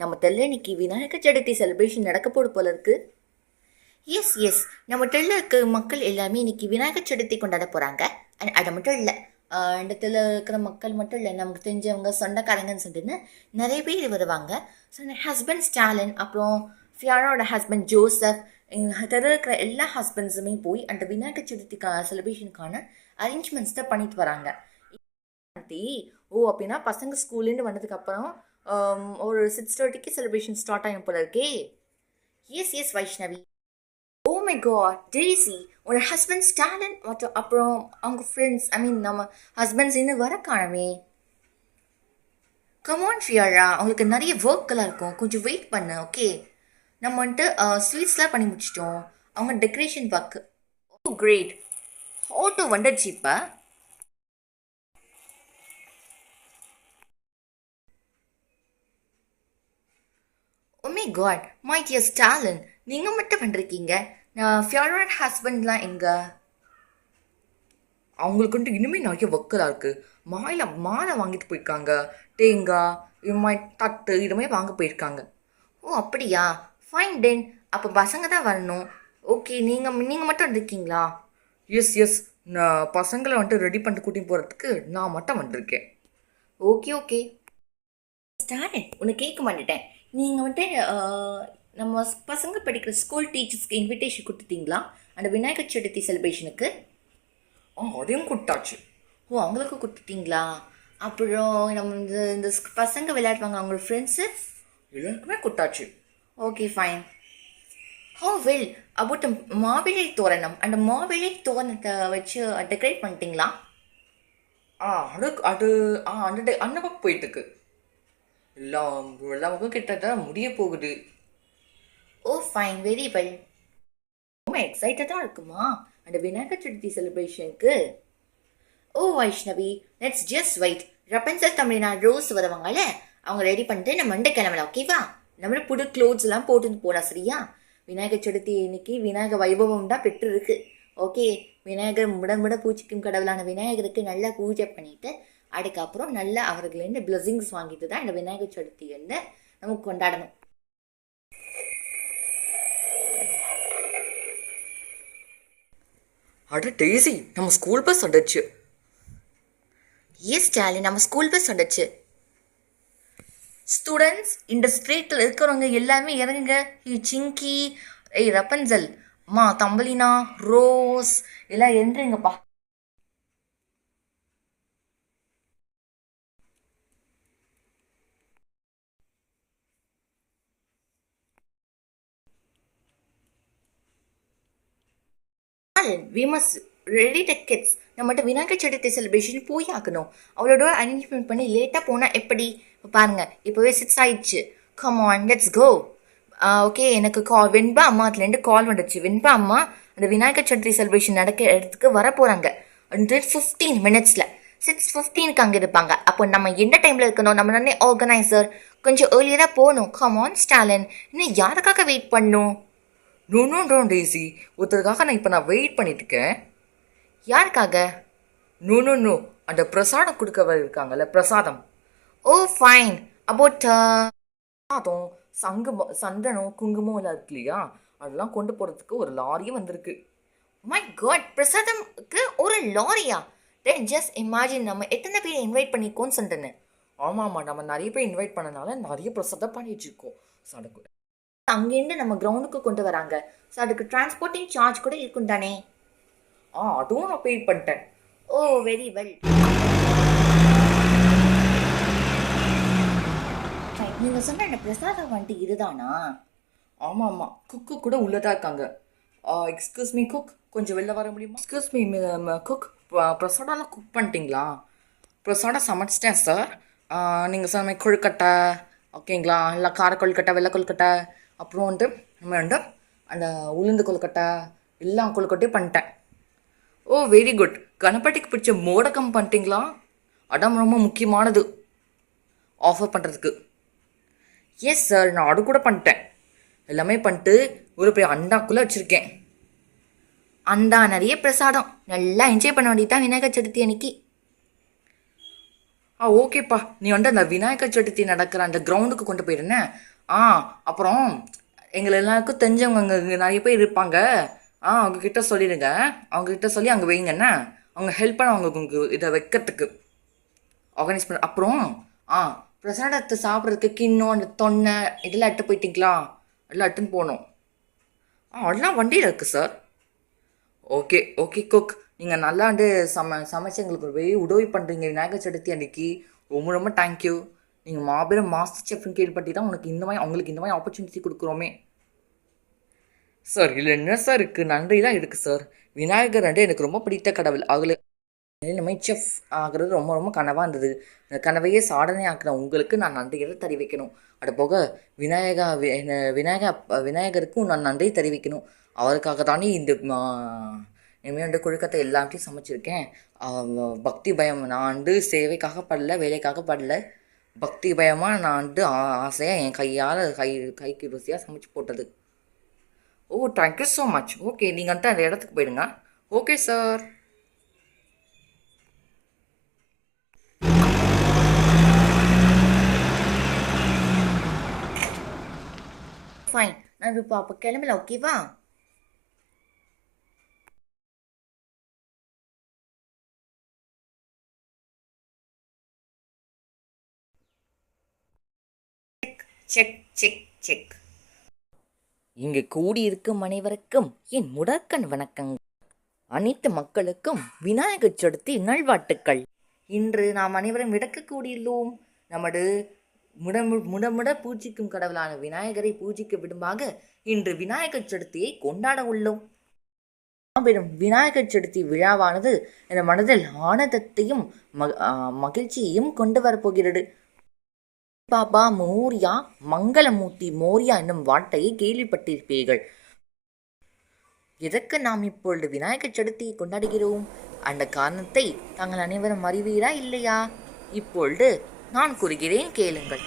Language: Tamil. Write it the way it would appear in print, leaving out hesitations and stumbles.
நம்ம தெருல இன்னைக்கு விநாயகர் சதுர்த்தி செலிப்ரேஷன் நடக்க போது போல இருக்கு. எஸ் எஸ், நம்ம தெருல இருக்க மக்கள் எல்லாமே இன்னைக்கு விநாயகர் சதுர்த்தி கொண்டாட போறாங்க. அது மட்டும் இல்லை, இந்த தெருல இருக்கிற மக்கள் மட்டும் இல்லை, நமக்கு தெரிஞ்சவங்க சொந்தக்காரங்கன்னு சொல்லிட்டு நிறைய பேர் வருவாங்க. ஸோ என் ஹஸ்பண்ட் ஸ்டாலின், அப்புறம் ஃபியாரோட ஹஸ்பண்ட் ஜோசப், எங்கள் தெருல இருக்கிற எல்லா ஹஸ்பண்ட்ஸுமே போய் அந்த விநாயகர் சதுர்த்திக்கான செலிப்ரேஷனுக்கான அரேஞ்ச்மெண்ட்ஸ் தான் பண்ணிட்டு வராங்க. ஓ அப்படின்னா பசங்க ஸ்கூல்லேருந்து வந்ததுக்கப்புறம் ஒரு 6:30க்கு செலிப்ரேஷன் ஸ்டார்ட் ஆகும் போல இருக்கே. Yes yes Vaishnavi. Oh my god Daisy, உன்னோட ஹஸ்பண்ட் ஸ்டாலின் மற்றும் அப்புறம் அவங்க ஃப்ரெண்ட்ஸ், ஐ மீன் நம்ம ஹஸ்பண்ட்ஸ் இன்னும் வர காணமே. கமான் ஃபியாரா, அவங்களுக்கு நிறைய ஒர்க்கெல்லாம் இருக்கும், கொஞ்சம் வெயிட் பண்ணு. ஓகே, நம்ம வந்துட்டு ஸ்வீட்ஸ்லாம் பண்ணி முடிச்சிட்டோம். அவங்க டெக்கரேஷன் ஒர்க். ஓ கிரேட், ஆட்டோ வந்துடுச்சு இப்போ. ஓமே காட், மை டியர் ஸ்டாலின், நீங்கள் மட்டும் பண்ணிருக்கீங்க. நான் ஃபேவரட் ஹஸ்பண்ட்லாம் எங்கே? அவங்களுக்குன்ட்டு இனிமேல் நிறைய ஒர்க்கெல்லாம் இருக்குது. மாலை வாங்கிட்டு போயிருக்காங்க, தேங்காய் இது மாதிரி தட்டு இதுமாதிரி வாங்க போயிருக்காங்க. ஓ அப்படியா, ஃபைன் டென். அப்போ பசங்க தான் வரணும். ஓகே, நீங்கள் மட்டும் இருக்கீங்களா? எஸ் எஸ், நான் பசங்களை வந்துட்டு ரெடி பண்ணிட்டு கூட்டின்னு போகிறதுக்கு நான் மட்டும் வந்துருக்கேன். ஓகே ஓகே ஸ்டாலின், உன்னை கேட்க மாட்டேன். நீங்கள் வந்துட்டு நம்ம பசங்க படிக்கிற ஸ்கூல் டீச்சர்ஸ்க்கு இன்விடேஷன் கொடுத்துட்டீங்களா அந்த விநாயகர் சதுர்த்தி செலிப்ரேஷனுக்கு? அதையும் கொடுத்தாச்சு. ஓ அவங்களுக்கு கொடுத்துட்டீங்களா? அப்புறம் நம்ம இந்த பசங்க விளையாடுவாங்க அவங்களோட ஃப்ரெண்ட்ஸு எல்லாருக்குமே கொடுத்தாச்சு. Okay fine. ஹோ வெல் அபவுட் மாவிளை தோரணம், அந்த மாவிளை தோரணத்தை வச்சு டெக்கரேட் பண்ணிட்டீங்களா? அது அந்த பக்கம் போயிட்டுருக்கு. எல்லா பக்கம் கிட்ட முடிய போகுது. Oh fine, very well. ரொம்ப எக்ஸைட்டடாக இருக்குமா அந்த விநாயகர் சதுர்த்தி செலிப்ரேஷனுக்கு? Oh Vaishnavi, let's just wait. Rapunzel Tamil Nadu Rose வருவாங்கல்ல, அவங்க ரெடி பண்ணிட்டு நம்ம வந்து கிளம்பலாம். ஓகேவா? நம்ம புது க்ளோத்ஸ் எல்லாம் போட்டுன்னு போகலாம். சரியா? விநாயகர் சதுர்த்தி இன்னைக்கு விநாயகர் வைபவம் தான் பெற்று இருக்கு. ஓகே, விநாயகர் முட பூச்சிக்கும் கடவுளான விநாயகருக்கு நல்லா பூஜை பண்ணிட்டு அதுக்கப்புறம் நல்லா அவர்களேருந்து பிளஸிங்ஸ் வாங்கிட்டு தான் இந்த விநாயகர் சதுர்த்தி வந்து நமக்கு கொண்டாடணும். அட டேசி, நம்ம ஸ்கூல் பஸ் வந்துடுச்சு. எஸ் ஸ்டாலின், நம்ம ஸ்கூல் பஸ் வந்துடுச்சு. ஸ்டூடெண்ட்ஸ், இந்த ஸ்ட்ரீட்டில் இருக்கிறவங்க எல்லாமே இறங்குங்க. சிங்கி, ரப்பன்சல், தம்பலினா, ரோஸ் எல்லாம் இறங்குங்கப்பா. We must ready the kids. நம்மகிட்ட விநாயகர் சதுர்த்தி செலிப்ரேஷன் போய் ஆக்கணும். அவளோட அரேஞ்ச்மெண்ட் பண்ணி லேட்டாக போனால் எப்படி? பாருங்க, இப்போவே 6 ஆயிடுச்சு. Come on, let's go. Okay, எனக்கு வெண்பா அம்மாத்துலேருந்து கால் வந்துடுச்சு. வெண்பா அம்மா அந்த விநாயகர் சதுர்த்தி செலிப்ரேஷன் நடக்கிற இடத்துக்கு வர போகிறாங்க. அந்த 15 மினிட்ஸில் 6:15க்கு அங்கே இருப்பாங்க. அப்போ நம்ம என்ன டைமில் இருக்கணும்? நம்ம தானே ஆர்கனைசர், கொஞ்சம் ஏர்லியராக போகணும். கம் ஆன் ஸ்டாலின், இன்னும் யாருக்காக வெயிட் பண்ணணும்? நோ டேசி, ஒருத்தருக்காக நான் வெயிட் பண்ணிட்டு இருக்கேன். யாருக்காக? நோ, அந்த பிரசாதம் கொடுக்க இருக்காங்கல்ல, பிரசாதம். ஓ ஃபைன், அபவுட் பிரசாதம், சந்தனம், குங்குமம் எல்லாம் இருக்கு இல்லையா, அதெல்லாம் கொண்டு போகிறதுக்கு ஒரு லாரியும் வந்திருக்கு. மை காட், பிரசாதம்க்கு ஒரு லாரியா? தென் ஜஸ்ட் இமேஜின், நம்ம எத்தனை பேர் இன்வைட் பண்ணிக்கோன்னு சொல்லிட்டேன்னு. ஆமாம், நம்ம நிறைய பேர் இன்வைட் பண்ணனால நிறைய பிரசாதம் பண்ணிட்டு இருக்கோம். சடக்கு அங்கேருந்து நம்ம கிரவுண்டுக்கு கொண்டு வராங்க. ஸோ அதுக்கு டிரான்ஸ்போர்ட்டிங் சார்ஜ் கூட இருக்கும் தானே? அதுவும் நான் பே பண்ணிட்டேன். ஓ வெரி வெல். நீங்கள் சொன்ன அந்த பிரசாதம் வந்துட்டு இதுதானா? ஆமாம், குக்கு கூட உள்ளதாக இருக்காங்க. எக்ஸ்கியூஸ் மீ குக், கொஞ்சம் வெளில வர முடியுமா? எக்ஸ்கியூஸ் மீ குக், பிரசாடம்லாம் குக் பண்ணிட்டீங்களா? பிரசாடம் சமைச்சிட்டேன் சார். நீங்கள் சொன்ன கொழுக்கட்டை ஓகேங்களா? இல்லை கார கொழுக்கட்டை, வெள்ளை கொழுக்கட்டை, அப்புறம் நம்ம அந்த உளுந்து கொழுக்கட்டை, எல்லா கொழுக்கட்டையும் பண்ணிட்டேன். ஓ வெரி குட். கணபதிக்கு பிடிச்ச மோடகம் பண்ணிட்டீங்களா? அடம் ரொம்ப முக்கியமானது ஆஃபர் பண்ணுறதுக்கு. எஸ் சார், நான் அது கூட பண்ணிட்டேன். எல்லாமே பண்ணிட்டு ஒரு பெரிய அண்டாக்குள்ளே வச்சுருக்கேன். அண்டா நிறைய பிரசாதம், நல்லா என்ஜாய் பண்ண வேண்டியதான் விநாயகர் சதுர்த்தி அன்னைக்கு. ஓகேப்பா, நீ வந்து அந்த விநாயகர் சதுர்த்தி நடக்கிற அந்த கிரவுண்டுக்கு கொண்டு போயிருந்தேன். ஆ அப்புறம் எங்களை எல்லாருக்கும் தெரிஞ்சவங்க அங்கே நிறைய பேர் இருப்பாங்க. அவங்க கிட்ட சொல்லிடுங்க. அவங்க கிட்ட சொல்லி அங்கே வைங்கண்ணே. அவங்க ஹெல்ப் பண்ண அவங்க உங்களுக்கு இதை வைக்கிறதுக்கு ஆர்கனைஸ் பண்ண. அப்புறம் ஆ பிரசாதத்தை சாப்பிட்றதுக்கு கிண்ணம் அந்த தொன்னை இதெல்லாம் எட்டு போயிட்டீங்களா? எல்லாம் எட்டுன்னு போகணும். அதெல்லாம் வண்டியில் இருக்குது சார். ஓகே ஓகே குக், நீங்கள் நல்லா வந்து சமைச்சு எங்களுக்கு ஒரு பெரிய உதவி பண்ணுறீங்க விநாயகர் சதுர்த்தி அன்னைக்கு. ரொம்ப ரொம்ப தேங்க்யூ. நீங்கள் மாபெரும் மாஸ்டர் செஃப்னு கேள்விப்பட்டி தான் உனக்கு இந்த மாதிரி அவங்களுக்கு இந்த மாதிரி ஆப்பர்ச்சுனிட்டி கொடுக்குறோமே. சார் இதில் என்ன சார் இருக்குது, நன்றிலாம் இருக்குது சார். விநாயகர் வந்து எனக்கு ரொம்ப பிடித்த கடவுள். அதில் இந்த மாதிரி செஃப் ஆகிறது ரொம்ப ரொம்ப கனவாக இருந்தது. இந்த கனவையே சாதனை ஆக்கின உங்களுக்கு நான் நன்றிகளை தெரிவிக்கணும். அது போக விநாயகா விநாயகா விநாயகருக்கும் நான் நன்றி தெரிவிக்கணும். அவருக்காக தானே இந்த இனிமேல் வந்து கொழுக்கத்தை எல்லாத்தையும் சமைச்சிருக்கேன். பக்தி பயம், நான் வந்து சேவைக்காக படல, வேலைக்காக படல. பக்தி பயமாக நான் வந்து ஆசையாக என் கையால் கைக்கு ருசியாக சமைச்சு போட்டது. Thank you so much. ஓகே, நீங்கள் வந்துட்டு அந்த இடத்துக்கு போயிடுங்க. Okay sir. ஃபைன், நான் இப்போ அப்போ கிளம்பல, ஓகேவா? Check check check. இங்கு கூடியிருக்கும் அனைவருக்கும் என் முதற்கண் வணக்கங்கள். அனைத்து மக்களுக்கும் விநாயகர் சதுர்த்தி நல்வாழ்த்துக்கள். இன்று நாம் அனைவரும் விளக்க கூடியுள்ளோம். நமது முடமுட பூஜிக்கும் கடவுளான விநாயகரை பூஜிக்க விடுமாக இன்று விநாயகர் சதுர்த்தியை கொண்டாட உள்ளோம். மாபெரும் விநாயகர் சதுர்த்தி விழாவானது என் மனதில் ஆனந்தத்தையும் மகிழ்ச்சியையும் கொண்டு வரப்போகிறது. பாபா மோரியா, மங்களமூர்த்தி மோரியா என்னும் வார்த்தையை கேள்விப்பட்டிருப்பீர்கள். எதற்கு நாம் இப்பொழுது விநாயகர் சதுர்த்தியை கொண்டாடுகிறோம்? அந்த காரணத்தை தாங்கள் அனைவரும் அறிவீரா இல்லையா? இப்பொழுது நான் கூறுகிறேன், கேளுங்கள்.